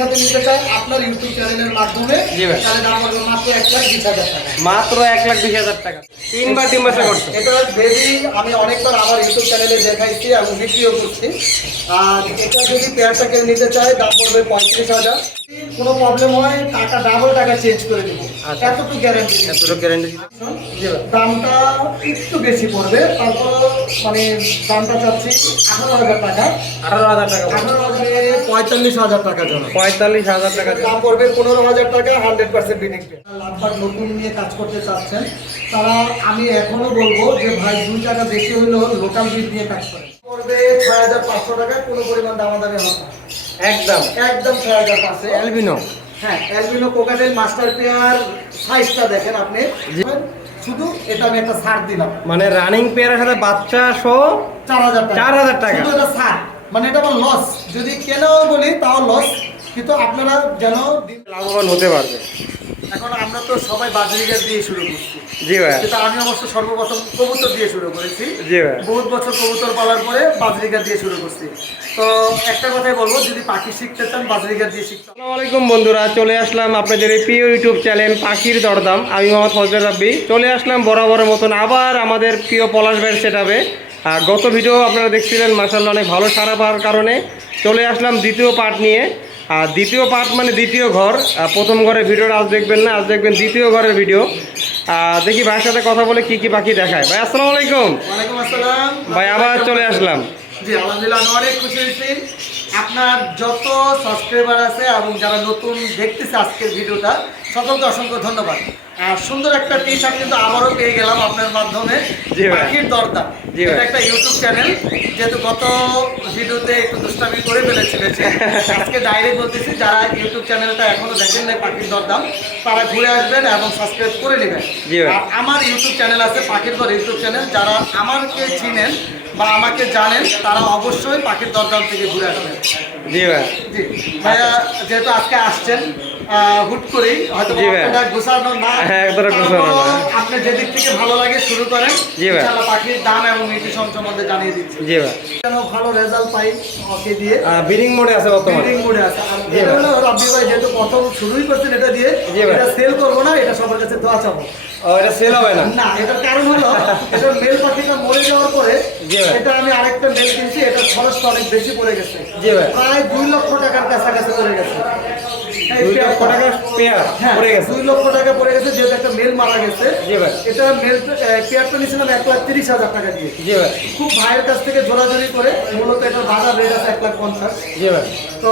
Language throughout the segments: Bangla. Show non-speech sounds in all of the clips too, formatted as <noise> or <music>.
একসাথে নিতে চায় আপনার ইউটিউব চ্যানেলের মাধ্যমে। তাহলে দাম পড়বে মাত্র এক লাখ বিশ হাজার টাকা। মাত্র এক লাখ বিশ হাজার টাকা। তিনবার তিন বছর করছে? এটা বেবি আমি অনেকবার আমার ইউটিউব চ্যানেলে দেখাইছি এবং বিক্রিও করছি। আর এটা যদি পেয়ারটা কেউ নিতে চায় দাম পড়বে পঁয়ত্রিশ হাজার। কোনো প্রবলেম হয় টাকা ডাবল টাকা চেঞ্জ করে দেবো। আচ্ছা। এতটুকু গ্যারান্টি এতটুকু গ্যারেন্টি দামটা একটু বেশি পড়বে তারপর মানে দামটা চাচ্ছি আঠারো হাজার টাকা। আঠারো হাজার টাকা আঠারো হাজারে পঁয়তাল্লিশ হাজার টাকা জন্য পঁয়তাল্লিশ হাজার টাকা দাম পড়বে পনেরো হাজার টাকা হান্ড্রেড পার্সেন্ট বিনিক লাভবাগ নতুন নিয়ে কাজ করতে চাচ্ছেন তারা আমি এখনও বলব যে ভাই দুই টাকা বেশি হলেও লোকাল বিট নিয়ে কাজ করেন। পড়বে ছয় হাজার পাঁচশো টাকা কোনো পরিমাণ দামাদামি হবে না। একদম। একদম ছয় হাজার পাঁচশো অ্যালবিনো হ্যাঁ অ্যালবিনো কোকাটেল মাস্টার পেয়ার সাইজটা দেখেন আপনি। শুধু এটা আমি একটা ছাড় দিলাম। মানে রানিং পেয়ারের সাথে বাচ্চা সহ চার হাজার টাকা। 4,000 টাকা। শুধু এটা ছাড়। মানে এটা আমার লস যদি কেনাও বলি তাও লস কিন্তু আপনারা যেন লাভবান হতে পারবে। এখন আমরা তো সবাই বাজরিগার দিয়ে শুরু করছি। জি ভাই। কিন্তু আমি অবশ্য সর্বপ্রথম কবুতর দিয়ে শুরু করেছি। জি ভাই। বহুত বছর কবুতর পালার পরে বাজরিগার দিয়ে শুরু করছি। তো একটা কথাই বলব যদি পাখি শিখতে চান বাজরিগার দিয়ে শিখতে। আসসালামু আলাইকুম বন্ধুরা চলে আসলাম আপনাদের এই প্রিয় ইউটিউব চ্যানেল পাখির দরদাম। আমি মোহাম্মদ ফজল রাব্বি। চলে আসলাম বরাবরের মতন আবার আমাদের প্রিয় পলাশ ভাইয়ের সেটাবে গত ভিডিও আপনারা দেখছিলেন মার্শাল্লাহ অনেক ভালো সারা পাওয়ার কারণে। চলে আসলাম দ্বিতীয় পার্ট নিয়ে। আর দ্বিতীয় পার্ট মানে দ্বিতীয় ঘর প্রথম ঘরের ভিডিওটা আজ দেখবেন না আজ দেখবেন দ্বিতীয় ঘরের ভিডিও দেখি ভাইয়ের সাথে কথা বলে কি কি পাখি দেখায়। ভাই আসসালামু আলাইকুম। ওয়ালাইকুম আসসালাম। ভাই আবার চলে আসলাম। জি আলহামদুলিল্লাহ আমি অনেক খুশি হয়েছি। আপনার যত সাবস্ক্রাইবার আছে এবং যারা নতুন দেখতেছে আজকের ভিডিওটা সকলকে অসংখ্য ধন্যবাদ। আর সুন্দর একটা টি শার্ট কিন্তু আবারও পেয়ে গেলাম আপনার মাধ্যমে। পাখির দরদাম জি এটা একটা ইউটিউব চ্যানেল যেহেতু গত ভিডিওতে একটু দুষ্টামি করে ফেলেছি বেশি। আজকে ডাইরেক্ট বলতেছি যারা ইউটিউব চ্যানেলটা এখনও দেখেন নাই পাখির দরদাম তারা ঘুরে আসবেন এবং সাবস্ক্রাইব করে নেবেন। আমার ইউটিউব চ্যানেল আছে পাখির ঘর ইউটিউব চ্যানেল যারা আমাকে চিনেন বা আমাকে জানেন তারা অবশ্যই পাখির দরদাম থেকে ঘুরে আসবেন। জি ভাই। জি। ভাইয়া যেহেতু আজকে আসছেন হুট করেই হয়তো গুছানো না হ্যাঁ, না। আপনি যেদিক থেকে ভালো লাগে শুরু করেন। ইনশাআল্লাহ পাখির দাম এবং নিউট্রিশন সম্বন্ধে জানিয়ে দিচ্ছি। জি ভাই। যেন ভালো রেজাল্ট পাই ওকে দিয়ে। বিডিং মোডে আছে বর্তমানে? বিল্ডিং মোডে আছে। আর এটা হলো রব্বি ভাই যেহেতু প্রথম শুরুই করছেন এটা দিয়ে এটা সেল করব না এটা সবার কাছে দোয়া চাবো। এটা সেল হবে না? না এটার কারণ হলো এটা মেল পাখিটা মরে যাওয়ার পরে এটা আমি আরেকটা মেল কিনছি এটা খরচটা অনেক বেশি পড়ে গেছে। প্রায় দুই লক্ষ টাকার কাছাকাছি পড়ে গেছে। দুই লক্ষ টাকা পেয়ার। হ্যাঁ পড়ে গেছে। দুই লক্ষ টাকা পড়ে গেছে যেহেতু একটা মেল মারা গেছে। জি ভাই। এটা মেল পেয়ারটা নিয়েছিলাম এক লাখ তিরিশ হাজার টাকা দিয়ে। জি ভাই। খুব ভাইয়ের কাছ থেকে জোরাজোরি করে মূলত এটা বাজার রেট আছে এক লাখ পঞ্চাশ। জি ভাই। তো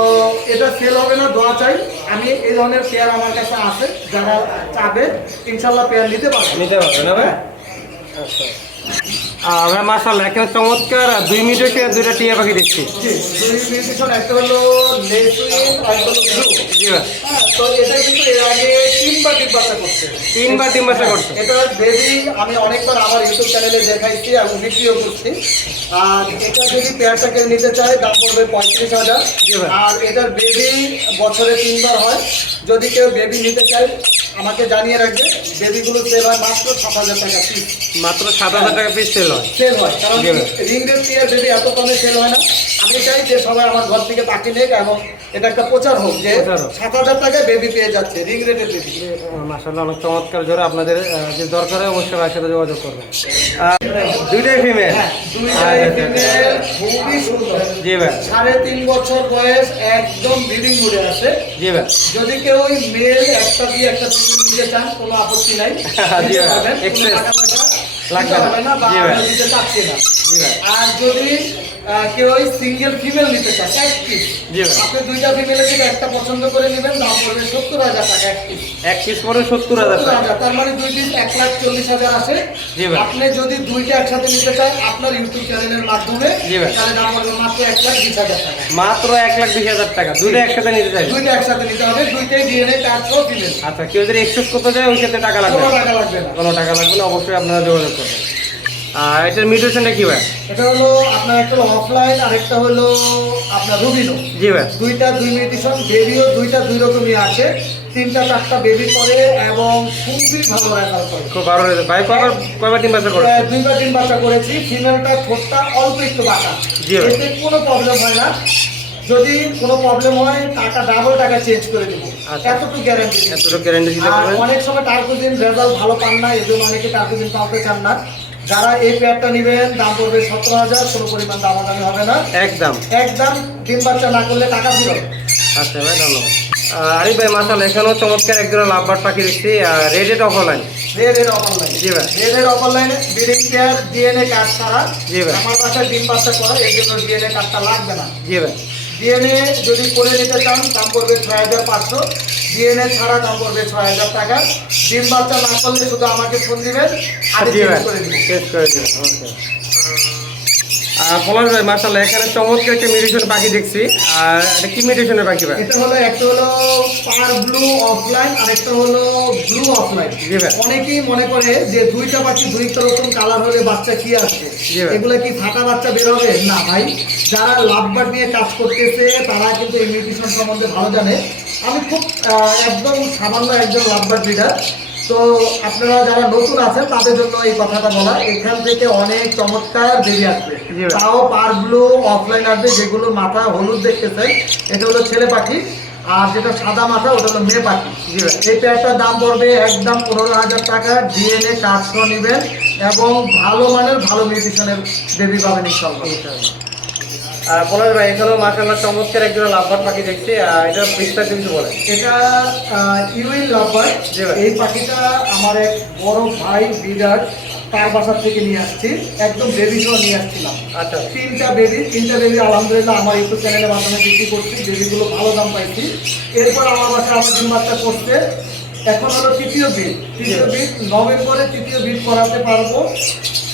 এটা সেল হবে না দোয়া চাই। আমি এই ধরনের পেয়ার আমার কাছে আছে যারা চাবে ইনশাল্লাহ পেয়ার নিতে পারবে। নিতে পারবে না ভাই? আচ্ছা। আহ, ভাই মার্শাল্লাহ এখানে চমৎকার দুই মিনিটে দুইটা টিয়া পাখি দেখছি। জি দুই মিউটেশন একটা হলো লেসুইন আর একটা হলো ব্লু জি ভাই। তো এটা কিন্তু এর আগে তিনবার ডিম বাচ্চা করছে। এটা বেবি আমি অনেকবার আমার ইউটিউব চ্যানেলে দেখাইছি এবং বিক্রিও করছি। আর এটা যদি পেয়ারটা কেউ নিতে চায় দাম পড়বে পঁয়ত্রিশ হাজার। আর এটার বেবি বছরে তিনবার হয়। যদি কেউ বেবি নিতে চায় আমাকে জানিয়ে রাখবে। বেবিগুলো সেল হয় মাত্র সাত হাজার টাকা পিস মাত্র সাত হাজার টাকা পিস সেল হয়। সেল হয়। কারণ। রিংডের পেয়ার বেবি এত কমে সেল হয় না আমি চাই যে সবাই আমার ঘর থেকে পাখি নেক এবং এটা একটা প্রচার হোক যে সাত হাজার টাকায় বেবি পেয়ে যাচ্ছে রিং রেটের বেবি মার্শাল্লাহ অনেক চমৎকার। জোরে আপনাদের যে দরকার হয় অবশ্যই সাথে যোগাযোগ করবেন। আহ, দুইটাই ফিমেল হ্যাঁ দুইটাই female, খুবই সুন্দর। জি ভাই। সাড়ে তিন বছর বয়স একদম ব্রিডিং মুডে আছে। জি ভাই। যদি কেউ মেল একটা দিয়ে একটা ফিমেল নিতে চান কোনো আপত্তি নাই। <laughs> জি ভাই, পারবেন, লাগবে না। বা। দিতে চাচ্ছি না আর যদি কেউ ওই সিঙ্গেল ফিমেল নিতে চান এক পিস আপনি দুইটা ফিমেলের থেকে একটা পছন্দ করে নেবেন দাম পড়বে সত্তর হাজার টাকা এক পিস এক পিস পরে সত্তর হাজার টাকা। তার মানে দুই পিস এক লাখ চল্লিশ হাজার আসে আপনি যদি দুইটা একসাথে নিতে চান আপনার ইউটিউব চ্যানেলের মাধ্যমে। তাহলে দাম পড়বে মাত্র এক লাখ বিশ হাজার টাকা। মাত্র এক লাখ বিশ হাজার টাকা। দুইটা একসাথে নিতে চাই দুইটা একসাথে নিতে হবে দুইটাই ডিএনএ কার্ড ফিমেল আচ্ছা কেউ যদি এক্সচেঞ্জ করতে চায় ওই ক্ষেত্রে টাকা লাগবে? কোনো টাকা লাগবে না। কোনো টাকা লাগবে না অবশ্যই আপনারা যোগাযোগ করবেন। আর এটার মিউটেশনটা কি ভাই? এটা হলো আপনার একটা হলো অফলাইন আর একটা হলো আপনার রুবিনো। জি ভাই। দুইটা দুই মিউটিশন বেবিও দুইটা দুই রকমই আছে। তিনটা চারটা বেবি করে এবং খুবই ভালো রেজাল্ট করে। খুব ভালো রয়েছে ভাই কয়বার কয়বার ডিম বাচ্চা করে প্রায় দুইবার দিন বাচ্চা করেছি। ফিমেলটা ঠোঁটটা অল্প একটু বাঁকা। জি। এতে কোনো প্রবলেম হয় না। যদি কোনো প্রবলেম হয় টাকা ডাবল টাকা চেঞ্জ করে দেবো। আচ্ছা। এতটুকু গ্যারান্টি এতটুকু গ্যারান্টি দিতে পারবেন? অনেক সময় টার্কুজিন রেজাল্ট ভালো পান না এই জন্য অনেকে টার্কুজিন পাওয়াতে চান না। যারা এই পেয়ারটা নেবেন দাম পড়বে সতেরো হাজার কোনো পরিমাণ দাম দামাদামি হবে না। একদম। একদম ডিম বাচ্চা না করলে টাকা ফিরত আচ্ছা ভাই ধন্যবাদ। আরিফ ভাই মাসাল এখানেও চমৎকার একজন লাভবার পাখি দেখছি। রেডেড অফ লাইন রেড এর অফার লাইন জি ভাই। রেড এর অফার লাইনে ব্রিডিং পেয়ার ডিএনএ কার্ড ছাড়া জি ভাই। আমার বাসায় ডিম বাচ্চা করা এই জন্য ডিএনএ কার্ডটা লাগবে না। জি ভাই। ডিএনএ যদি করে নিতে চান দাম পড়বে ছয় হাজার পাঁচশো। ডিএনএ ছাড়া দাম পড়বে ছয় হাজার টাকা। ডিম বাচ্চা না করলে শুধু আমাকে ফোন দিবেন আর করে দিবেন শেষ করে দিবেন ওকে পলাশ ভাই মাসাল্লাহ এখানে চমৎকার একটা মিউটেশন পাখি দেখছি। আর এটা কি মিউটেশনের পাখি ভাই? এটা হলো একটা হলো পার ব্লু অফলাইন আর একটা হলো ব্লু অফলাইন। অনেকেই মনে করে যে দুইটা পাখি দুইটা রকম কালার হলে বাচ্চা কি আসবে। এগুলা কি ফাটা বাচ্চা বের হবে? না ভাই। যারা লাভবার নিয়ে কাজ করতেছে তারা কিন্তু এই মিউটেশন সম্বন্ধে ভালো জানে। আমি খুব একদম সামান্য একজন লাভবার ব্রিডার তো আপনারা যারা নতুন আছেন তাদের জন্য এই কথাটা বলা এখান থেকে অনেক চমৎকার বেরিয়ে আসবে। তাও পার ব্লু অফলাইন আসবে যেগুলো মাথা হলুদ দেখতেছেন এটা হলো ছেলে পাখি আর যেটা সাদা মাথা ওটা হলো মেয়ে পাখি। এই পেয়ারটার দাম পড়বে একদম পনেরো হাজার টাকা ডিএনএ কাজ নেবেন এবং ভালো মানের ভালো মিউটিশনের বেবি পাবেন ইনশাল্লাহ। পলাশ ভাই এখানেও মাসাল্লাহ চমৎকার একজন লাভবার পাখি দেখছি এটা বিস্তারিত কিছু বলে এটা ইউইন লাভার জি এই পাখিটা আমার এক বড় ভাই বিরাট তার বাসার থেকে নিয়ে আসছি একদম বেবি সহ নিয়ে আসছিলাম। আচ্ছা। তিনটা বেবি তিনটা বেবি আলহামদুলিল্লাহ আমার ইউটিউব চ্যানেলের মাধ্যমে বিক্রি করছি বেবিগুলো ভালো দাম পাইছি। এরপর আমার বাসায় আমার ডিম বাচ্চা করছে। এখন হলো তৃতীয় বিট তৃতীয় বিট নভেম্বরে তৃতীয় বিট করাতে পারব।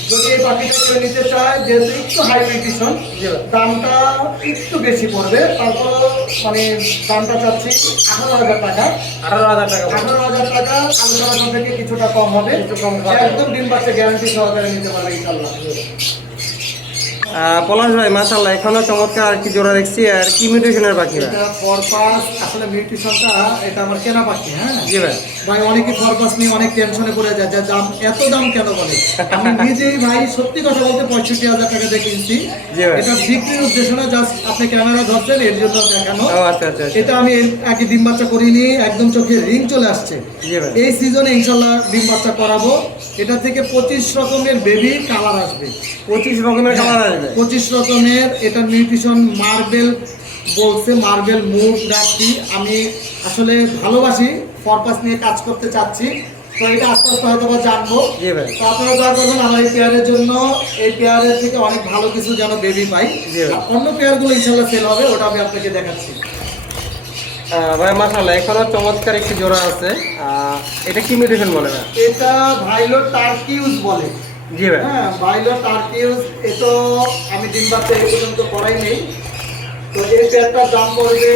যদি এই পাখিটা কেউ নিতে চায় যেহেতু একটু হাই দামটা একটু বেশি পড়বে। তারপর মানে দামটা চাচ্ছি আঠারো হাজার টাকা। আঠারো হাজার টাকা আঠারো হাজার টাকা আলোচনা থেকে কিছুটা কম হবে। একদম ডিম পাচ্ছে গ্যারান্টি সহকারে নিতে পারবে ইনশাল্লাহ। পলাশ ভাই মাসাল্লাহ এখানেও চমৎকার আর কি জোড়া দেখছি আর কি মিউটেশনের পাখি এটা ফরপাস আসলে মিউট্রিশনটা এটা আমার কেনা পাখি হ্যাঁ? জি ভাই। ভাই অনেকে ফরপাস নিয়ে অনেক টেনশনে পড়ে যায় যে দাম এত দাম কেন বলে? আমি নিজেই ভাই সত্যি কথা বলতে পঁয়ষট্টি হাজার টাকা দিয়ে কিনছি। এটা বিক্রির উদ্দেশ্য না জাস্ট আপনি ক্যামেরা ধরছেন এর জন্য দেখানো। আচ্ছা আচ্ছা আচ্ছা। এটা আমি আগে ডিম বাচ্চা করিনি একদম চোখে রিং চলে আসছে। এই সিজনে ইনশাল্লাহ ডিম বাচ্চা করাবো। এটা থেকে পঁচিশ রকমের বেবি কালার আসবে। পঁচিশ রকমের কালার আসবে? পঁচিশ রকমের এটা নিউট্রিশন মার্বেল বলছে মার্বেল মুভ রাখছি আমি আসলে ভালোবাসি পারপাস নিয়ে কাজ করতে চাচ্ছি। তো এটা আস্তে আস্তে হয়তো বা জানব। তো আপনারা দয়া করবেন আমার এই পেয়ারের জন্য এই পেয়ারের থেকে অনেক ভালো কিছু যেন বেবি পাই। অন্য পেয়ারগুলো ইনশাল্লাহ সেল হবে ওটা আমি আপনাকে দেখাচ্ছি। ভাই মাসাল্লাহ এখানেও চমৎকার একটি জোড়া আছে। এটা কি মিউটেশন বলে ভাই? এটা ভাইলো টার্কিউজ বলে। হ্যাঁ ভাইলো টার্কিউজ এ তো আমি ডিম বাচ্চা এই পর্যন্ত করাই নেই। তো এই পেয়ারটার দাম পড়বে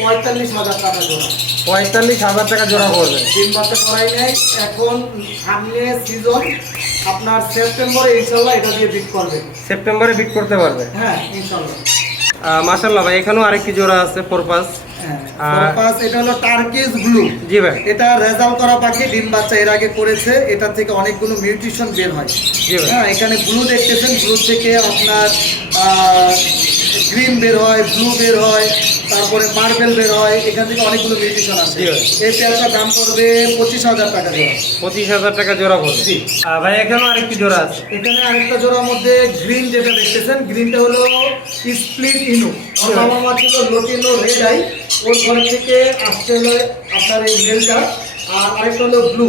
পঁয়তাল্লিশ হাজার টাকা জোড়া। পঁয়তাল্লিশ হাজার টাকা জোড়া পড়বে। ডিম বাচ্চা করাই নেই। এখন সামনে সিজন আপনার সেপ্টেম্বরে ইনশাল্লাহ এটা দিয়ে বিট করবে। সেপ্টেম্বরে বিট করতে পারবে? হ্যাঁ ইনশাল্লাহ। মাসাল্লাহ ভাই এখানেও আরেকটি জোড়া আছে হ্যাঁ পাস এটা হলো টার্কিজ ব্লু জি ভাই। এটা রেজাল্ট করা পাখি ডিম বাচ্চা এর আগে করেছে এটা থেকে অনেকগুলো মিউটিশন বের হয়। হ্যাঁ এখানে ব্লু দেখতেছেন ব্লু থেকে আপনার গ্রিন বের হয় ব্লু বের হয় তারপরে মার্বেল বের হয় এখান থেকে অনেকগুলো মিউট্রিশন আছে। এই পেয়ারটার দাম পড়বে পঁচিশ হাজার টাকা জোড়া। পঁচিশ হাজার টাকা জোড়া পড়বে। জি। ভাই এখানেও আরেকটি জোড়া আছে। এখানে আরেকটা জোড়ার মধ্যে গ্রিন যেটা দেখতেছেন গ্রিনটা হলো স্প্লিট ইনু ওর বাবা মা ছিল লোটিনো রেড আই ওর ঘর থেকে আসতে হলো আপনার এই মেলটা আর আরেকটা হলো ব্লু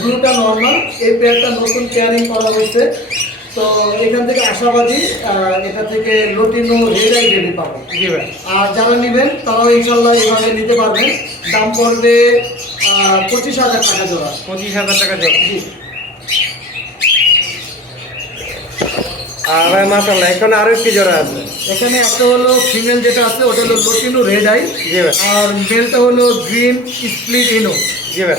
ব্লুটা নর্মাল এই পেয়ারটা নতুন পেয়ারিং করা হয়েছে। তো এখান থেকে আশাবাদী এটা থেকে লোটিনো রেড আই পাবো। জি ভাই। আর যারা নেবেন তারাও ইনশাল্লাহ এইভাবে নিতে পারবেন। দাম পড়বে পঁচিশ হাজার টাকা জোড়া। পঁচিশ হাজার টাকা জোড়া। জি। আর এখানে আরও একটি জোড়া আছে। এখানে একটা হলো ফিমেল যেটা আছে ওটা হলো লোটিনো রেড আই আর মেলটা হলো গ্রিন স্প্লিট ইনো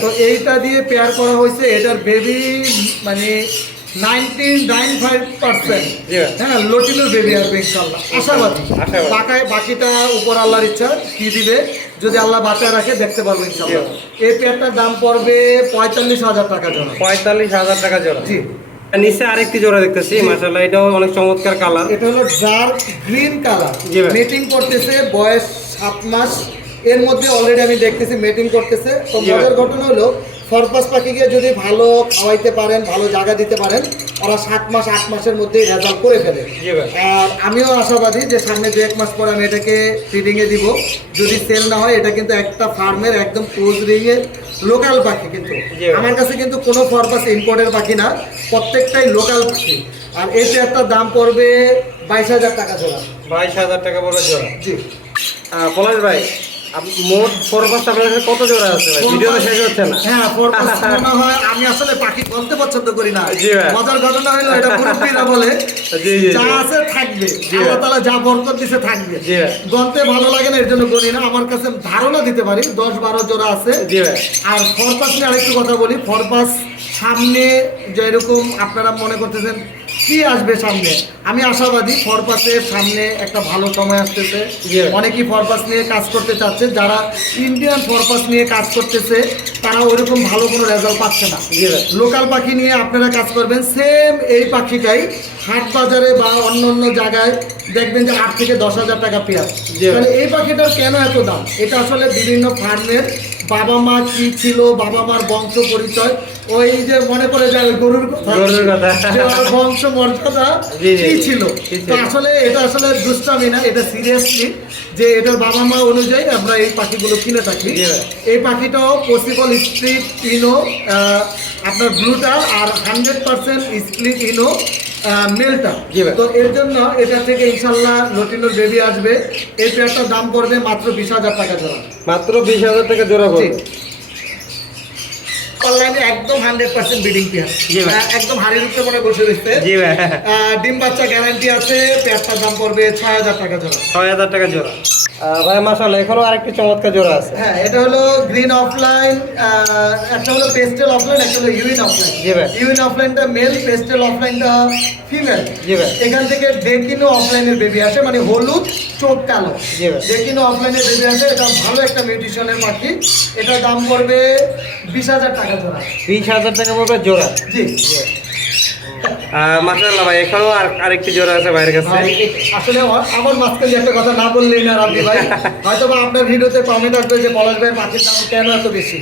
তো এইটা দিয়ে পেয়ার করা হয়েছে এটার বেবি মানে হ্যাঁ বেবি আসবে ইনশাল্লাহ আশাবাদী। বাকিটা উপর আল্লাহর ইচ্ছা কি দিবে? যদি আল্লাহ বাঁচায় রাখে দেখতে পারব ইনশাল্লাহ এই পেয়ারটার দাম পড়বে পঁয়তাল্লিশ হাজার টাকা পঁয়তাল্লিশ হাজার টাকা জোড়া। জি। নিচে আরেকটি জোড়া দেখতেছি মাশাআল্লাহ এটাও অনেক চমৎকার কালার এটা হলো ডার্ক গ্রিন কালার মিটিং করতেছে বয়স সাত মাস। এর মধ্যে অলরেডি আমি দেখতেছি মিটিং করতেছে। তো মজার ঘটনা হলো ফরপাস পাখিকে যদি ভালো খাওয়াইতে পারেন ভালো জায়গা দিতে পারেন ওরা সাত মাস আট মাসের মধ্যে রেজাল্ট করে ফেলে। আর আমিও আশাবাদী যে সামনে দু এক মাস পর আমি এটাকে ফিডিংয়ে দিব। যদি সেল না হয় এটা কিন্তু একটা ফার্মের একদম ক্লোজ রিংয়ের লোকাল পাখি কিন্তু। আমার কাছে কিন্তু কোনো ফরপাস ইম্পোর্টের পাখি না প্রত্যেকটাই লোকাল পাখি। আর এতে একটা দাম পড়বে বাইশ হাজার টাকা জোড়া। বাইশ হাজার টাকা বড় জোড়া। জি। পলাশ ভাই মোট ফোর পাঁচ আপনার কাছে কত জোড়া আছে ভাই? ভিডিও তো শেষ হচ্ছে না। হ্যাঁ <laughs> মনে হয় আমি আসলে পাখি বলতে পছন্দ করি না। মজার ঘটনা হলো এটা মুরব্বীরা বলে যা আছে থাকবে। আল্লাহ তাআলা যা বরকত দিছে থাকবে। ভাই। ভালো লাগে না এর জন্য করি না। আমার কাছে ধারণা দিতে পারি দশ বারো জোড়া আছে। আর ফরপাস নিয়ে আরেকটু কথা বলি। ফরপাস সামনে যেরকম আপনারা মনে করতেছেন কি আসবে সামনে? আমি আশাবাদী ফরপাসের সামনে একটা ভালো সময় আসতেছে। অনেকেই ফরপাস নিয়ে কাজ করতে চাচ্ছে। যারা ইন্ডিয়ান ফরপাস নিয়ে কাজ করতেছে তারা ওইরকম ভালো কোনো রেজাল্ট পাচ্ছে না। লোকাল পাখি নিয়ে আপনারা কাজ করবেন সেম এই পাখিটাই হাট বাজারে বা অন্য অন্য জায়গায় দেখবেন যে আট থেকে দশ হাজার টাকা পেয়ার এই পাখিটার কেন এত দাম? এটা আসলে বিভিন্ন ফার্মের বাবা মা কি ছিল বাবা মার বংশ পরিচয় ওই যে মনে করে যায় গরুর কথা গরুর কথা। বংশ মর্যাদা কি ছিল? আসলে এটা আসলে দুষ্টামি না এটা সিরিয়াসলি যে এটার বাবা মা অনুযায়ী আমরা এই পাখিগুলো কিনে থাকি। এই পাখিটাও পসিবল স্প্লিট ইনো আপনার ব্লুটা আর হান্ড্রেড পার্সেন্ট স্প্লিট ইনো মেলটা। তো এর জন্য এটা থেকে ইনশাল্লাহ লটিনোর বেবি আসবে। এই পেয়ারটার দাম পড়বে মাত্র বিশ হাজার টাকা জোড়া। মাত্র বিশ হাজার টাকা জোড়া। পড়বে। অনলাইনে একদম হান্ড্রেড পার্সেন্ট ব্রিডিং পেয়ার একদম হাড়ির উপরে মনে বসে জি ডিম বাচ্চা গ্যারান্টি আছে পেয়ারটার দাম পড়বে ছয় হাজার টাকা জোড়া। ছয় হাজার টাকা জোড়া। ভাই মাসাল্লাহ এখনও আরেকটি চমৎকার জোড়া আছে। হ্যাঁ এটা হলো গ্রিন অফলাইন একটা হলো পেস্টেল অফলাইন একটা হলো ইউইন অফলাইন জি ভাই। ইউইন অফলাইনটা মেল পেস্টেল অফলাইনটা ফিমেল জি ভাই। এখান থেকে ডেকিনো অফলাইনের বেবি আসে মানে হলুদ চোখ কালো। জি ভাই। ডেকিনো অফলাইনের বেবি আসে এটা ভালো একটা মিউটিশনের পাখি। এটার দাম পড়বে বিশ হাজার টাকা জোড়া। বিশ হাজার টাকা পড়বে জোড়া। জি। মাসাল্লাহ ভাই এখনও আর আরেকটি জোড়া আছে বাইরের কাছে। আসলে আমার মাঝখানে একটা কথা না বললেই না রাব্বি ভাই। হয়তো বা আপনার ভিডিওতে কমেন্ট আসবে যে পলাশ ভাই পাখির দাম কেন এত বেশি?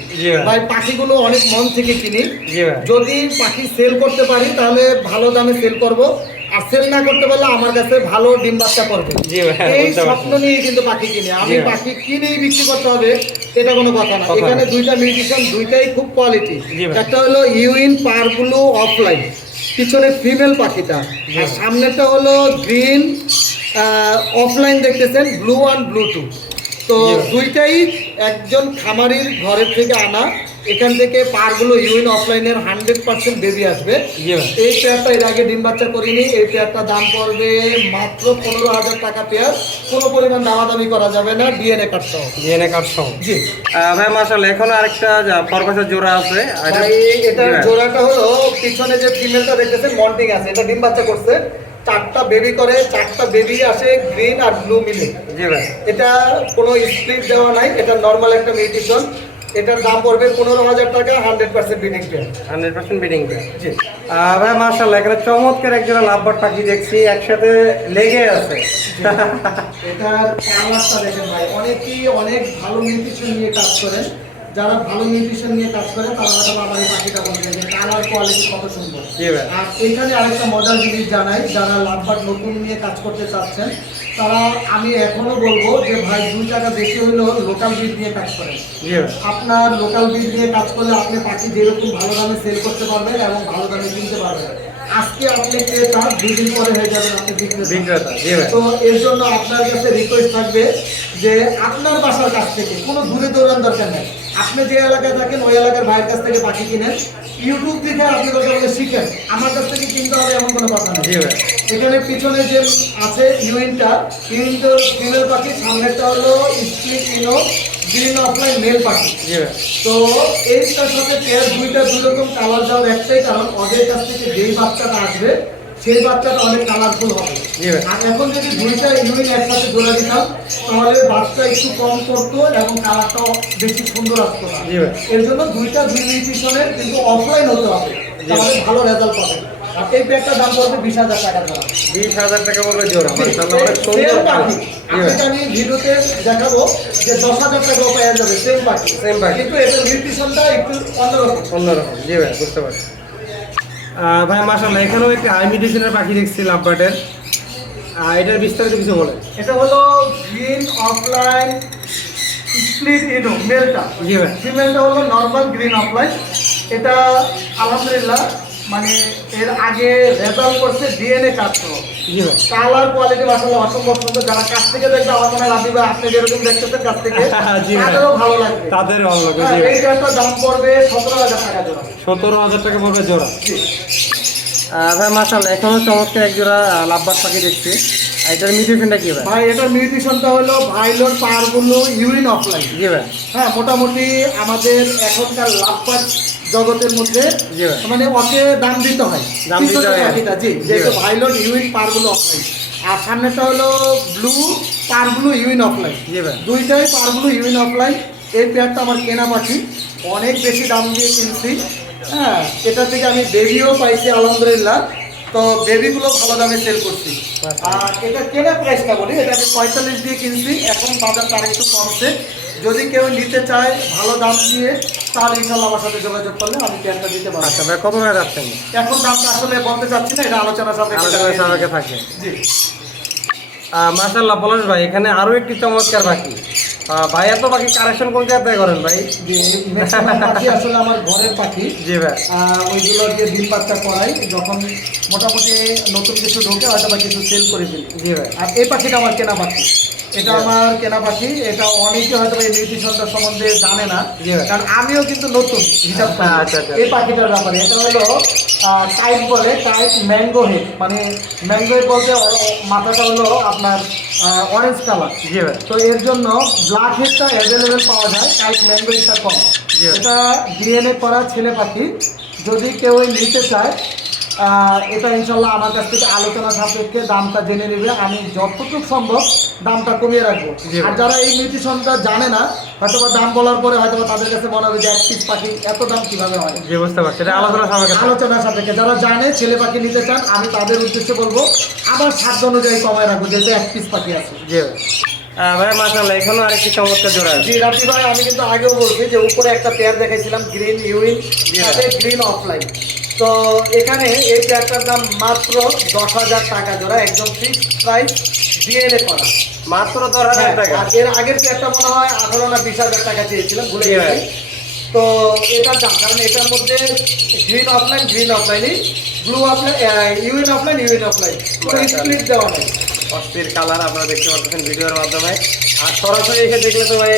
ভাই। পাখিগুলো অনেক মন থেকে কিনি। যদি পাখি সেল করতে পারি তাহলে ভালো দামে সেল করব। আর সেল না করতে পারলে আমার কাছে ভালো ডিম বাচ্চা করবে এই স্বপ্ন নিয়ে কিন্তু পাখি কিনে। আমি পাখি কিনেই বিক্রি করতে হবে এটা কোনো কথা না। এখানে দুইটা মিউটিশন দুইটাই খুব কোয়ালিটি। একটা হলো ইউইন পারগুলো অফলাইন পিছনে ফিমেল পাখিটা। আর সামনেটা হলো গ্রিন অফলাইন দেখতেছেন ব্লু ওয়ান ব্লু টু তো দুইটাই একজন খামারির ঘরের থেকে আনা। এখান থেকে পারগুলো ইউইন অফলাইনের হান্ড্রেড পার্সেন্ট বেবি আসবে। এই পেয়ারটা এর আগে ডিম বাচ্চা করিনি। এই পেয়ারটা দাম পড়বে মাত্র পনেরো হাজার টাকা পেয়ার। কোনো পরিমাণ দামাদামি করা যাবে না ডিএনএ কার্ড সহ। ডিএনএ কার্ড সহ। জি। ভাই মাসাল্লাহ এখনও আরেকটা ফরপাসের জোড়া আছে। এটা- এটার জোড়াটা হলো পিছনে যে ফিমেলটা দেখতেছেন মন্টিং আছে। এটা ডিম বাচ্চা করছে। চারটা বেবি করে চারটা বেবি আসে গ্রিন আর ব্লু মিলে। জি ভাই। এটা কোনো স্প্লিট দেওয়া নাই এটা নর্মাল একটা মিউটেশন এটার দাম পড়বে পনেরো হাজার টাকা hundred percent breeding pair hundred percent breeding জি। আহ, ভাই মাসাল্লাহ এখানে চমৎকার একজোড়া লাভবার পাখি দেখছি একসাথে লেগে আছে। এটার কালারটা দেখেন ভাই অনেকেই অনেক ভালো নিউট্রিশন নিয়ে কাজ করেন। যারা ভালো নিউট্রিশন নিয়ে কাজ করে তারা হয়তো আমার এই পাখিটা বলবে যে কালার কোয়ালিটি কত সুন্দর? আর এখানে আরেকটা মজার জিনিস জানাই যারা লাভবাট নতুন নিয়ে কাজ করতে চাচ্ছেন তারা আমি এখনও বলব যে ভাই দুই টাকা বেশি হলেও লোকাল বিট নিয়ে কাজ করেন। আপনার লোকাল বিট নিয়ে কাজ করলে আপনি পাখি যেরকম ভালো দামে সেল করতে পারবেন এবং ভালো দামে কিনতে পারবেন। আজকে আপনি ক্রেতা দুই দিন পরে হয়ে যাবেন আপনি বিক্রেতা। তো এর জন্য আপনার কাছে রিকোয়েস্ট থাকবে যে আপনার বাসার কাছ থেকে কোনো দূরে দৌড়ান দরকার নেই। আপনি যে এলাকায় থাকেন ওই এলাকার ভাইয়ের কাছ থেকে পাখি কিনেন। ইউটিউব দেখে আপনি কথা বলে শিখেন। আমার কাছ থেকে কিনতে হবে এমন কোনো কথা নেই এখানে পিছনে যে আছে ইউইনটা ইউইনটা ফিমেল পাখি সামনেটা হলো split ino green opaline male পাখি। তো এইটার সাথে পেয়ার দুইটা দুই রকম কালার দেওয়ার একটাই কারণ ওদের কাছ থেকে যেই বাচ্চাটা আসবে সেই বাচ্চাটা অনেক কালারফুল হবে। আর এখন যদি দুইটা ইউনিট একসাথে জোড়া দিতাম তাহলে বাচ্চা একটু কম করতো এবং কালারটাও বেশি সুন্দর আসতো না। এর জন্য দুইটা দুই নিউট্রিশনের কিন্তু অফলাইন হতে হবে। তাহলে ভালো রেজাল্ট পাবে এই ব্যাগটার দাম পড়বে বিশ হাজার টাকা জোড়া বিশ হাজার টাকা জোড়া আপনাকে আমি ভিডিওতে দেখাবো যে দশ হাজার টাকা পাওয়া যাবে সেম পাখি Same পাখি। কিন্তু এটার নিউট্রিশনটা একটু অন্যরকম। অন্যরকম জি ভাই বুঝতে পারছি। ভাই মাসাল্লাহ এখানেও একটি হাই মিডিসিনের পাখি দেখছি লাভবার্ডের এটার বিস্তারিত কিছু বলে এটা হলো গ্রিন অফলাইন স্প্লিট ইনো মেলটা জি ভাই ফিমেলটা হলো নর্মাল গ্রিন অফলাইন এটা আলহামদুলিল্লাহ মানে এর আগে রেজাল্ট করছে ডিএনএ জি ভাই কালার কোয়ালিটি মাসাল্লাহ অসম্ভব সুন্দর যারা কাছ থেকে দেখবে আমার মনে হয় রাবি ভাই আপনি যেরকম দেখতেছেন কাছ থেকে <laughs> তাদেরও ভালো লাগবে। তাদের ভালো লাগে হ্যাঁ, এই দাম পড়বে সতেরো হাজার টাকা জোড়া। সতেরো হাজার টাকা পড়বে জোড়া। ভাই মাশাআল্লাহ এখনও চমৎকার এক জোড়া আহ, লাভবার্ড পাখি দেখছি। এটার মিউটেশনটা কি ভাই? ভাই এটার মিউটিশনটা হলো ভাইলোর পারগুলো ইউরিন অফলাইন জি ভাই। হ্যাঁ মোটামুটি আমাদের এখনকার লাভবাদ জগতের মধ্যে মানে ওকে দাম দিতে হয়। দাম দিতে হয়। পাখিটা, জি। যেহেতু ভাই। ইউইন পারগুলো অফলাইন আর সামনেটা হলো ব্লু পারগুলো ইউইন অফলাইন দুইটাই পারগুলো ইউইন অফলাইন এই পেয়ারটা আমার কেনা পাখি অনেক বেশি দাম দিয়ে কিনছি। হ্যাঁ এটা থেকে আমি বেবিও পাইছি আলহামদুলিল্লাহ। তো বেবিগুলো ভালো দামে সেল করছি। আর এটা কেনা প্রাইসটা বলি এটা আমি পঁয়তাল্লিশ দিয়ে কিনছি এখন বাজার তার একটু কমছে। যদি কেউ নিতে চায় ভালো দাম দিয়ে তাহলে ইনশাল্লাহ আমার সাথে যোগাযোগ করলে আমি পেয়ারটা দিতে পারব। আচ্ছা ভাই কত টাকা যাচ্ছেন? এখন দামটা আসলে বলতে চাচ্ছি না এটা আলোচনা সাপেক্ষে আলোচনার সাথে থাকে। জি। মাশাল্লাহ পলাশ ভাই এখানে আরও একটি চমৎকার আহ, ভাই এত পাখি কালেকশন কোন জায়গায় করেন ভাই? পাখি আসলে আমার ঘরের পাখি। জি ভাই। ওইগুলোর যে দিন ডিম বাচ্চা করাই যখন মোটামুটি নতুন কিছু ঢোকে হয়তো বা কিছু সেল করে দিন জি ভাই। আর এই পাখিটা আমার কেনা পাখি। এটা আমার কেনা পাখি এটা অনেকে হয়তো এই নিউট্রিশনটার সম্বন্ধে জানে না। কারণ আমিও কিন্তু নতুন হিসাব আচ্ছা, আচ্ছা। এই পাখিটার ব্যাপারে এটা হলো টাইপ বলে টাইপ ম্যাঙ্গো হেড মানে ম্যাঙ্গো হেড বলতে মাথাটা হলো আপনার অরেঞ্জ কালার তো এর জন্য ব্ল্যাক হেডটা অ্যাভেলেবেল পাওয়া যায় টাইপ ম্যাঙ্গো হেডটা কম। এটা ডিএনএ করা ছেলে পাখি যদি কেউ নিতে চায় এটা ইনশাল্লাহ আমার কাছ থেকে আলোচনা সাপেক্ষে দামটা জেনে নেবে। আমি যতটুকু সম্ভব দামটা কমিয়ে রাখব। আর যারা এই নিউট্রিশনটা জানে না হয়তো বা দাম বলার পরে হয়তো বা তাদের কাছে মনে হবে যে এক পিস পাখি এত দাম কীভাবে হয়? বুঝতে পারছি। এটা আলোচনা সাপেক্ষে। থাকে। আলোচনা সাপেক্ষে। যারা জানে ছেলে পাখি নিতে চান আমি তাদের উদ্দেশ্যে বলব আবার সাধ্য অনুযায়ী কমায় রাখব যেহেতু এক পিস পাখি আছে। জি ভাই। ভাই এখানেও আরেকটি চমৎকার জোড়া আছে। জি ভাই আমি কিন্তু আগেও বলছি যে উপরে একটা পেয়ার দেখাইছিলাম গ্রিন ইউইন Yeah. গ্রিন অফলাইন তো এখানে এই পেয়ারটার দাম মাত্র দশ হাজার টাকা জোড়া একদম ফিক্সড প্রাইস ডিএনএ করা। মাত্র দশ হাজার হ্যাঁ, টাকা। আর এর আগের পেয়ারটা মনে হয় আঠারো না বিশ হাজার টাকা চেয়েছিলাম ভুলে. গেছি। তো এটার দাম কারণ এটার মধ্যে গ্রিন অফলাইন গ্রিন অফলাইনই ব্লু অফলাইন ইউএন অফলাইন ইউএন অফলাইন কোনো। স্প্লিট দেওয়া নেই। অস্থির কালার আপনারা দেখতে পাচ্ছেন ভিডিওর মাধ্যমে। আর সরাসরি এসে দেখলে তো ভাই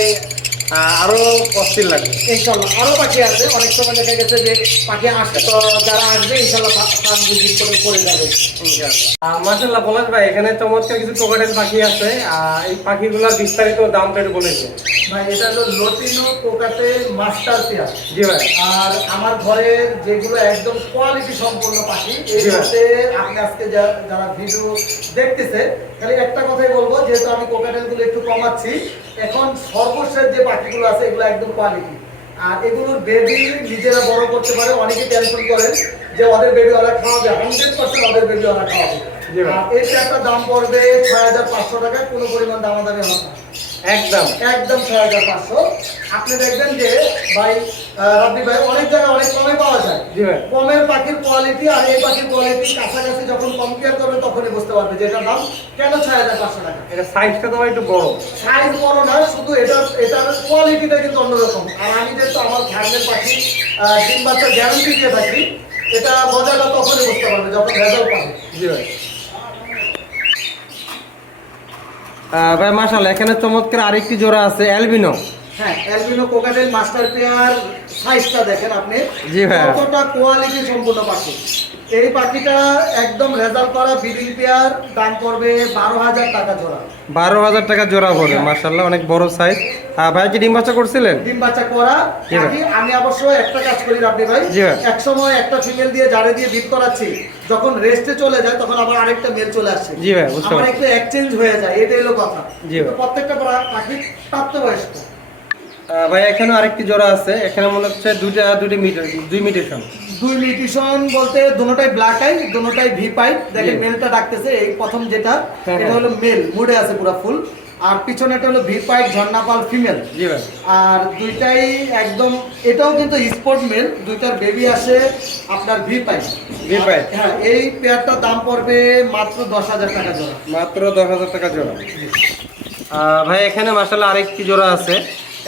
আহ, আরও অস্থির লাগবে। ইনশাল্লাহ। আরও পাখি আছে অনেক সময় দেখা গেছে যে পাখি আসে তো যারা আসবে ইনশাল্লাহ ফার্ম ভিজিট করে করে যাবে। মাসাল্লাহ পলাশ ভাই এখানে চমৎকার কিছু কোকাটেল পাখি আছে আর এই পাখিগুলোর বিস্তারিত দাম একটু বলেছে ভাই এটা হলো লটিনো কোকাতে মাস্টার পেয়ার। জি ভাই। আর আমার ঘরের যেগুলো একদম কোয়ালিটি সম্পন্ন পাখি এই ভাই। আপনি আজকে যারা ভিডিও দেখতেছে খালি একটা কথাই বলব যেহেতু আমি কোকাটেলগুলো একটু কমাচ্ছি এখন সর্বশেষ যে পাখিগুলো আছে, এগুলো একদম কোয়ালিটি আর এগুলোর বেবি নিজেরা বড় করতে পারে, অনেকে টেনশন করেন যে ওদের বেবি ওরা খাওয়াবে হান্ড্রেড পার্সেন্ট ওদের বেবি ওরা খাওয়াবে। এই একটা দাম পড়বে ছয় হাজার পাঁচশো টাকা কোনো পরিমাণ দামাদামি হবে না। একদম। একদম ছয় হাজার পাঁচশো। আপনি দেখবেন যে ভাই রাব্বি ভাই অনেক জায়গায় অনেক কমে পাওয়া যায়। কমের পাখির কোয়ালিটি আর এই পাখির কোয়ালিটি কাছাকাছি যখন কম্পেয়ার করবে তখনই বুঝতে পারবে যে এটার দাম কেন ছয় হাজার পাঁচশো টাকা। এটা সাইজটা তো একটু বড়। সাইজ বড় না শুধু এটা এটার কোয়ালিটিটা কিন্তু অন্যরকম। আর আমি যেহেতু আমার ফার্মের পাখি ডিম বাচ্চার গ্যারান্টি দিয়ে থাকি এটা মজাটা তখনই বুঝতে পারবে যখন রেজাল্ট পাবে। জি ভাই। ভাই মাসাল্লাহ এখানে চমৎকার আরেকটি জোড়া আছে অ্যালবিনো হ্যাঁ অ্যালবিনো কোকাটেল মাস্টার পেয়ার সাইজটা দেখেন আপনি। জি ভাইয়া। কতটা কোয়ালিটি সম্পূর্ণ পাখি। এই পাখিটা একদম রেজাল্ট করা বিডিং পেয়ার দাম পড়বে বারো হাজার টাকা জোড়া। বারো হাজার টাকা জোড়া পড়বে মাসাল্লাহ অনেক বড় সাইজ ভাই কি ডিম বাচ্চা করছিলেন? ডিম বাচ্চা করা। আমি অবশ্য একটা কাজ করি রাব্বি ভাই। এক সময় একটা ফিমেল দিয়ে জারে দিয়ে বিট করাচ্ছি। যখন রেস্টে চলে যায় তখন আবার আরেকটা মেল চলে আসছে জি ভাই, আমার একটু এক্সচেঞ্জ হয়ে যায় এটাই হলো কথা। জি প্রত্যেকটা পাখি প্রাপ্তবয়স্ক ভাই এখানে আরেকটি জোড়া আছে। এখানে মনে হচ্ছে দুইটা দুটি মিটার দুই মিটেশন দুই মিউটিশন বলতে দুটোটাই ব্ল্যাক আই দুটোটাই ভি পাইপ দেখেন মেলটা ডাকতেছে এই প্রথম যেটা হ্যাঁ, এটা হ্যাঁ। হলো মেল মুডে আছে পুরো ফুল আর পিছনেটা হলো ভি পাইপ ঝর্ণাপাল ফিমেল জি ভাই। আর দুইটাই একদম এটাও কিন্তু স্পোর্ট মেল দুইটার বেবি আসে আপনার ভি পাইপ ভি পাইপ। হ্যাঁ এই পেয়ারটার দাম পড়বে মাত্র দশ হাজার টাকা জোড়া। মাত্র দশ হাজার টাকা জোড়া। ভাই এখানে মাসাল্লাহ আরেকটি জোড়া আছে।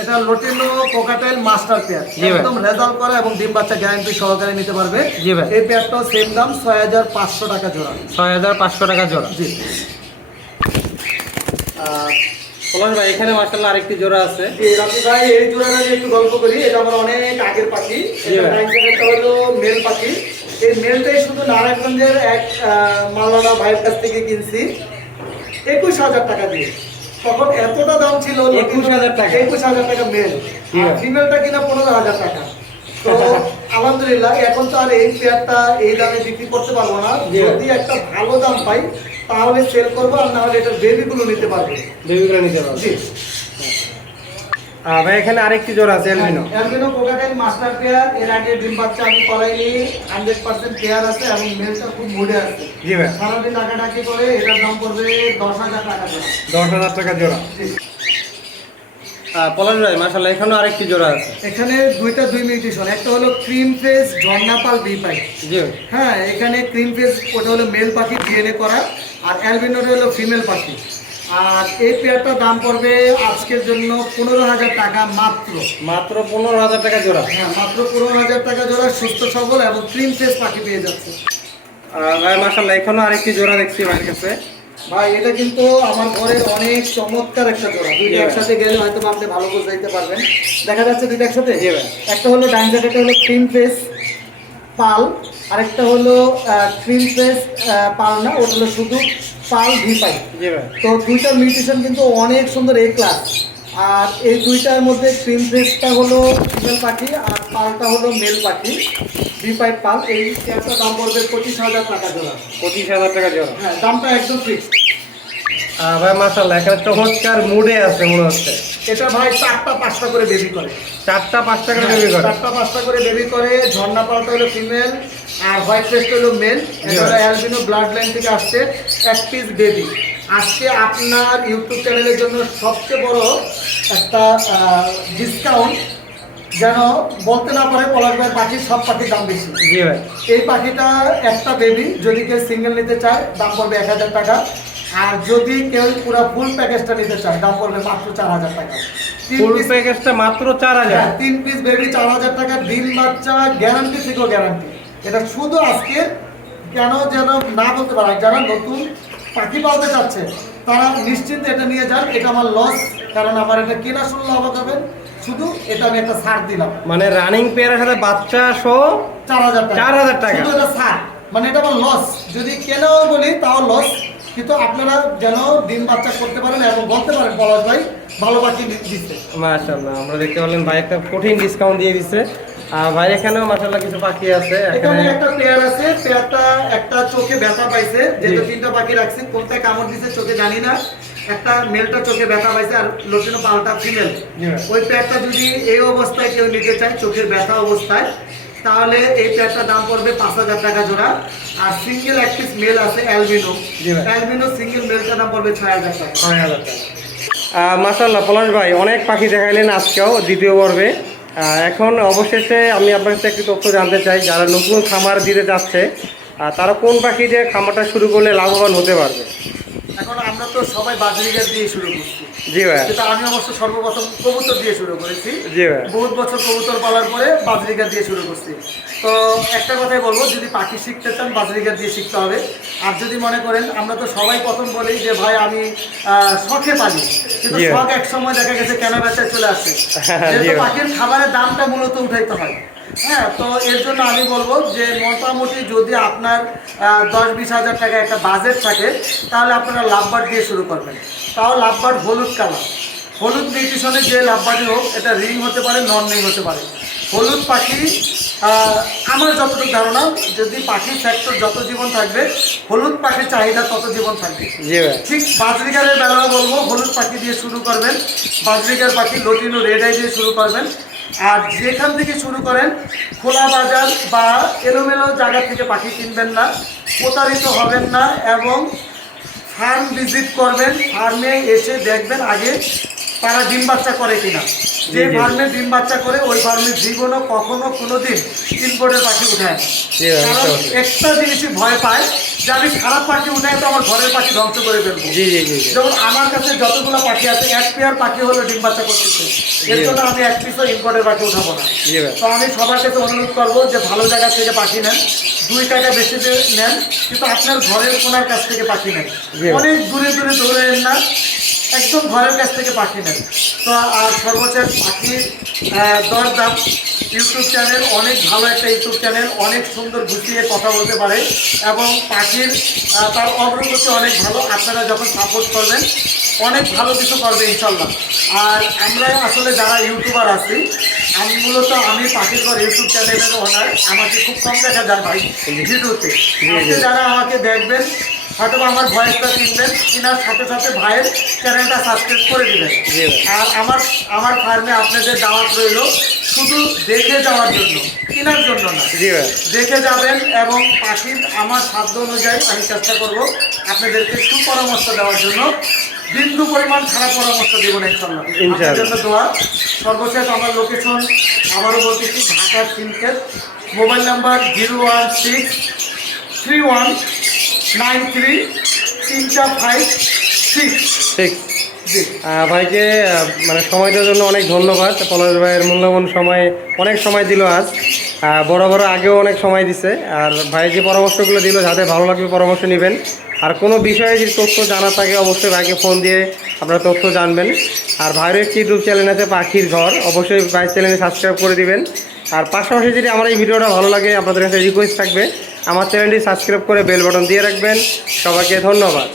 এটা লোটেনো কোকাটাইল মাস্টার পেয়ার। একদম রেজাল্ট করা এবং ডিম বাচ্চা গ্যারান্টি সহকারে নিতে পারবে। জি ভাই। এই পেয়ারটাও সেম দাম ছয় হাজার পাঁচশো টাকা জোড়া। ছয় হাজার পাঁচশো টাকা জোড়া। জি। আহ, পলাশ ভাই এখানে মাসাল্লাহ আরেকটি জোড়া আছে। জি, রাফি ভাই এই জোড়াটা নিয়ে একটু গল্প করি। এটা আমার অনেক আগের পাখি। এটা হলো মেল পাখি। এই মেলটাই শুধু নারায়ণগঞ্জের এক আহ, মাওলানা ভাইয়ের কাছ থেকে কিনছি। একুশ হাজার টাকা দিয়ে। তখন এতটা দাম ছিল 21,000 টাকা? একুশ হাজার টাকা মেল। ফিমেলটা কিনা পনেরো হাজার টাকা। তো আলহামদুলিল্লাহ এখন তো আর এই পেয়ারটা এই দামে বিক্রি করতে পারব না। যদি একটা ভালো দাম পাই তাহলে সেল করব আর না হলে এটা বেবিগুলো নিতে পারবে। বেবিগুলো নিতে পারব। জি। ভাই এখানে আরেকটি জোড়া আছে albino albino cockatiel master pair এর আগে ডিম বাচ্চা আমি করাইনি হান্ড্রেড পার্সেন্ট পেয়ার আছে এবং মেলটা খুব মুডে আছে। জি ভাই। সারাদিন ডাকাডাকি করে এটার দাম পড়বে দশ হাজার টাকা জোড়া। দশ হাজার টাকা জোড়া। পলাশ ভাই মাসাল্লাহ এখানেও আরেকটি জোড়া আছে। এখানে দুইটা দুই মিউটেশন একটা হলো ক্রিম ফেস ঝর্ণাপাল বি পাই জি। হ্যাঁ এখানে ক্রিম ফেস ওটা হলো মেল পাখি ডিএনএ করা আর অ্যালবিনোটা হলো ফিমেল পাখি। আর এই পেয়ারটার দাম পড়বে আজকের জন্য পনেরো হাজার টাকা মাত্র। মাত্র পনেরো হাজার টাকা জোড়া। হ্যাঁ মাত্র পনেরো হাজার টাকা জোড়া সুস্থ সবল এবং ক্রিম ফেস পাখি পেয়ে যাচ্ছে। ভাই মাসাল্লাহ এখানেও আরেকটি জোড়া দেখছি ভাইয়ের কাছে। ভাই এটা কিন্তু আমার ঘরের অনেক চমৎকার একটা জোড়া। দুইটা একসাথে গেলে হয়তো আপনি ভালো করে যাইতে পারবেন। দেখা যাচ্ছে দুইটা একসাথে? একটা হলো ডাইন জ্যাকেটটা হলো ক্রিম ফেস পাল আরেকটা হলো ক্রিম ফেস পাল না ওটা হলো শুধু পাল ভি ভাই তো দুইটা মিউটেশন কিন্তু অনেক সুন্দর এ ক্লাস আর এই দুইটার মধ্যে ক্রিম ফ্রেসটা হলো ফিমেল পাখি আর পালটা হলো মেল পাখি। ভি ফাইভ পাল এই একটা দাম পড়বে পঁচিশ হাজার টাকা জোড়া। পঁচিশ হাজার টাকা জোড়া। হ্যাঁ দামটা একদম ফিক্সড ভাই মাসাল্লাহ এখানে চমৎকার মুডে আছে মনে হচ্ছে। এটা ভাই চারটা পাঁচটা করে বেবি করে। চারটা পাঁচ টাকা বেবি করে? চারটা পাঁচটা করে বেবি করে ঝর্ণা পালটা হলো ফিমেল আর হোয়াইট ফেস্ট হলো মেল এটা অ্যালবিনো ব্লাড লাইন থেকে আসছে এক পিস বেবি আজকে আপনার ইউটিউব চ্যানেলের জন্য সবচেয়ে বড় একটা ডিসকাউন্ট যেন বলতে না পারে পলাশ ভাইয়ের পাখির সব পাখির দাম বেশি। ভাই। এই পাখিটা একটা বেবি যদি কেউ সিঙ্গেল নিতে চায় দাম পড়বে এক হাজার টাকা। আর যদি কেউ পুরো ফুল প্যাকেজটা নিতে চায় দাম পড়বে মাত্র চার হাজার টাকা। ফুল প্যাকেজটা মাত্র চার হাজার। হ্যাঁ, তিন পিস বেবি চার হাজার টাকা ডিম বাচ্চা গ্যারান্টি থেকেও গ্যারান্টি এটা শুধু আজকে কেন যেন না বলতে পারে যারা নতুন পাখি পালতে চাচ্ছে তারা নিশ্চিন্তে এটা নিয়ে যান এটা আমার লস কারণ আমার এটা কেনা শুনলে অবাক হবেন। শুধু এটা আমি একটা ছাড় দিলাম। মানে রানিং পেয়ারের সাথে বাচ্চা সহ চার হাজার টাকা। 4,000 টাকা। শুধু এটা ছাড়। মানে এটা আমার লস যদি কেনাও বলি তাও লস কিন্তু আপনারা যেন ডিম বাচ্চা করতে পারেন এবং বলতে পারেন পলাশ ভাই ভালো দিচ্ছে। মাশাল্লাহ আমরা দেখতে ভাই একটা কঠিন ডিসকাউন্ট দিয়ে দিচ্ছে। আর ভাই এখানেও মাশাল্লাহ কিছু পাখি আছে এখানে একটা পেয়ার আছে পেয়ারটা একটা চোখে ব্যথা পাইছে যেহেতু। তিনটা পাখি রাখছি কোনটা কামড় দিছে চোখে জানি না। একটা মেলটা চোখে ব্যথা পাইছে আর লোটিনো পালটা ফিমেল ওই পেয়ারটা যদি এই অবস্থায় কেউ নিতে চায় চোখের ব্যথা অবস্থায় তাহলে এই পেয়ারটার দাম পড়বে পাঁচ হাজার টাকা জোড়া। আর সিঙ্গেল এক পিস মেল আছে অ্যালবিনো অ্যালবিনো সিঙ্গেল মেলটার দাম পড়বে ছয় হাজার টাকা। ছয় হাজার টাকা। মাসাল্লাহ পলাশ ভাই অনেক পাখি দেখাইলেন আজকেও দ্বিতীয় পর্বে। এখন অবশেষে আমি আপনার কাছে একটি তথ্য জানতে চাই যারা নতুন খামার দিতে যাচ্ছে তারা কোন পাখি দিয়ে খামারটা শুরু করলে লাভবান হতে পারবে? এখন আমরা তো সবাই বাজরিগার দিয়ে শুরু করছি। জি ভাই। যেটা আমি অবশ্য সর্বপ্রথম কবুতর দিয়ে শুরু করেছি। জি ভাই। বহুত বছর কবুতর পালার পরে বাজরিকা দিয়ে শুরু করছি। তো একটা কথাই বলব যদি পাখি শিখতে চান বাজরিকা দিয়ে শিখতে হবে। আর যদি মনে করেন আমরা তো সবাই প্রথম বলি যে ভাই আমি শখে পালি। কিন্তু শখ এক সময় দেখা গেছে কেনা বেচায় চলে আসে। <laughs> পাখির খাবারের দামটা মূলত উঠাইতে হয়। হ্যাঁ তো এর জন্য আমি বলব যে মোটামুটি যদি আপনার দশ বিশ হাজার টাকা একটা বাজেট থাকে তাহলে আপনারা লাভবার দিয়ে শুরু করবেন। তাও লাভবার হলুদ কালার। হলুদ নিউট্রিশনে যে লাভবার্ডই হোক এটা রিং হতে পারে নন রিং হতে পারে। হলুদ পাখি আমার যতটুকু ধারণা যদি পাখির সেক্টর যত জীবন থাকবে হলুদ পাখির চাহিদা তত জীবন থাকবে। ঠিক বাজরিকারের বেলাও বলব হলুদ পাখি দিয়ে শুরু করবেন। বাজরিকার পাখি লটিনো রেড আই দিয়ে শুরু করবেন। আর যেখান থেকে শুরু করেন, খোলা বাজার বা এলোমেলো জায়গা থেকে পাখি কিনবেন না, প্রতারিত হবেন না এবং ফার্ম ভিজিট করবেন ফার্মে এসে দেখবেন আগে তারা ডিম বাচ্চা করে কিনা। যে। ফার্মে ডিম বাচ্চা করে ওই ফার্মে জীবনও কখনো কোনো দিন ইনপোর্টের পাখি উঠায় কারণ একটা জিনিসই ভয় পায় যে আমি খারাপ পাখি উঠাই তো আমার ঘরের পাখি ধ্বংস করে ফেলব। যেমন আমার কাছে যতগুলো পাখি আছে এক পেয়ার পাখি হলো ডিম বাচ্চা করতেছে। এর জন্য আমি এক পিসও ইম্পোর্টের পাখি উঠাবো না। তো আমি সবার কাছে অনুরোধ করব যে ভালো জায়গা থেকে পাখি নেন দুই টাকা বেশি নেন কিন্তু আপনার ঘরের কোনার কাছ থেকে পাখি নেন। অনেক দূরে দূরে দৌড়েন না একদম ঘরের কাছ থেকে পাখি নেন তো আর সর্বশেষ পাখির দরদাম। ইউটিউব চ্যানেল অনেক ভালো একটা ইউটিউব চ্যানেল অনেক সুন্দর গুছিয়ে কথা বলতে পারে এবং পাখির তার অগ্রগতি অনেক ভালো। আপনারা যখন সাপোর্ট করবেন অনেক ভালো কিছু করবে ইনশাল্লাহ আর আমরা আসলে যারা ইউটিউবার আছি আমি মূলত আমি পাখির ঘর ইউটিউব চ্যানেলের ওনার আমাকে খুব কম দেখা যায় ভাই ভিডিওতে। যারা আমাকে দেখবেন হয়তো আমার ভয়েসটা কিনবেন কেনার সাথে সাথে ভাইয়ের চ্যানেলটা সাবস্ক্রাইব করে দিবেন। আর আমার আমার ফার্মে আপনাদের দাওয়াত রইল শুধু দেখে যাওয়ার জন্য কেনার জন্য না। দেখে যাবেন এবং পাখির আমার সাধ্য অনুযায়ী আমি চেষ্টা করব আপনাদেরকে সুপরামর্শ দেওয়ার জন্য। বিন্দু পরিমাণ খারাপ পরামর্শ দেবো না ইনশাল্লাহ জন্য দোয়া। সর্বশেষ আমার লোকেশন আবারও বলতেছি Dhaka সিনকেট mobile number zero one six three one nine three তিনটা ফাইভ সিক্স ঠিক। ভাইকে মানে সময় দেওয়ার জন্য অনেক ধন্যবাদ। পলাশ ভাইয়ের মূল্যবান সময় অনেক সময় দিল আজ। বড় বড় আগেও অনেক সময় দিছে। আর ভাই যে পরামর্শগুলো দিল যাতে ভালো লাগবে পরামর্শ নেবেন। আর কোনো বিষয়ে যদি তথ্য জানা থাকে অবশ্যই ভাইকে ফোন দিয়ে আপনারা তথ্য জানবেন। আর ভাইয়ের একটি ইউটিউব চ্যানেল আছে পাখির ঘর। অবশ্যই ভাই চ্যানেলে সাবস্ক্রাইব করে দিবেন। আর পাশাপাশি যদি আমার এই ভিডিওটা ভালো লাগে আপনাদের কাছে রিকোয়েস্ট থাকবে আমার চ্যানেলটি সাবস্ক্রাইব করে বেল বাটন দিয়ে রাখবেন। সবাইকে ধন্যবাদ।